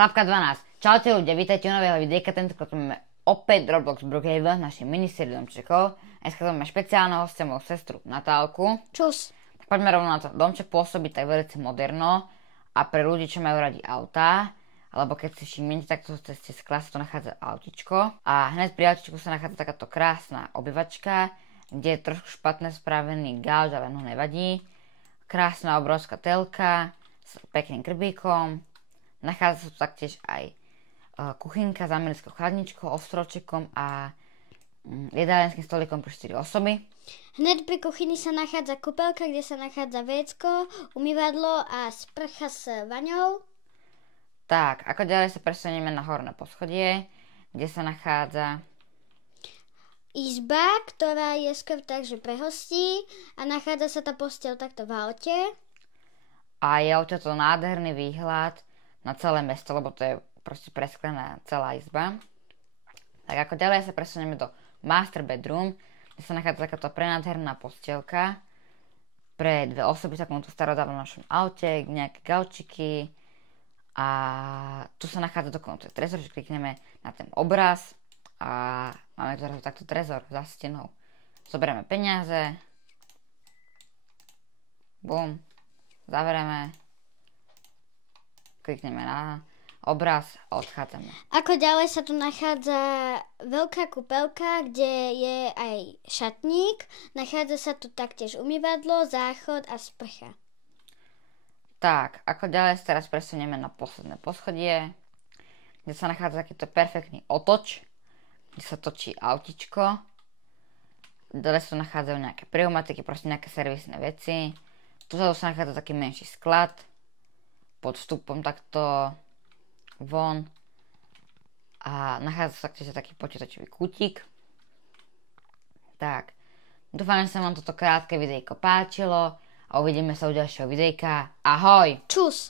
Klapka 12. Čaute ľudia, vítajte u nového videjka. Tentokrát máme opäť Roblox Brookhaven, našim minisérií domčekov. Dneska máme špeciálneho hostia, moju sestru Natálku. Čus. Tak poďme rovno na to. Domček pôsobí tak veľmi moderno a pre ľudí, čo majú radi autá, alebo keď si všimnete, tak tu cez skla sa tu nachádza autičko. A hneď pri autičku sa nachádza takáto krásna obývačka, kde je trošku špatne spravený gauč, ale no nevadí. Krásna obrovská telka s pekným krbíkom. Nachádza sa tu taktiež aj kuchynka s americkou chladničkou, ostročekom a jedálenským stolikom pre 4 osoby. Hned pri kuchyni sa nachádza kúpeľka, kde sa nachádza vécko, umývadlo a sprcha s vaňou. Tak, ako ďalej sa presunieme na horné poschodie, kde sa nachádza Izba, ktorá je skôr tak, že pre hostí a nachádza sa tá posteľ takto v aute. a je to nádherný výhľad na celé mesto, lebo to je proste presklená celá izba. Tak ako ďalej sa presunieme do master bedroom, kde sa nachádza takáto prenádherná postielka pre 2 osoby v takomto starodávnom našom aute, nejaké gaučiky a tu sa nachádza dokonca trezor, že klikneme na ten obraz a máme tu takto trezor za stenou. Zoberieme peniaze, bum, zavrieme, klikneme na obraz a odchádzame. Ako ďalej sa tu nachádza veľká kúpeľka, kde je aj šatník. Nachádza sa tu taktiež umývadlo, záchod a sprcha. Tak, ako ďalej sa teraz presunieme na posledné poschodie, kde sa nachádza takýto perfektný otoč, kde sa točí autičko. Dole sa nachádzajú nejaké pneumatiky, proste nejaké servisné veci. Tu sa nachádza taký menší sklad pod vstupom takto von a nachádza sa taktiež taký počítačový kútik. Tak, dúfam, že sa vám toto krátke videjko páčilo a uvidíme sa u ďalšieho videjka. Ahoj! Čus!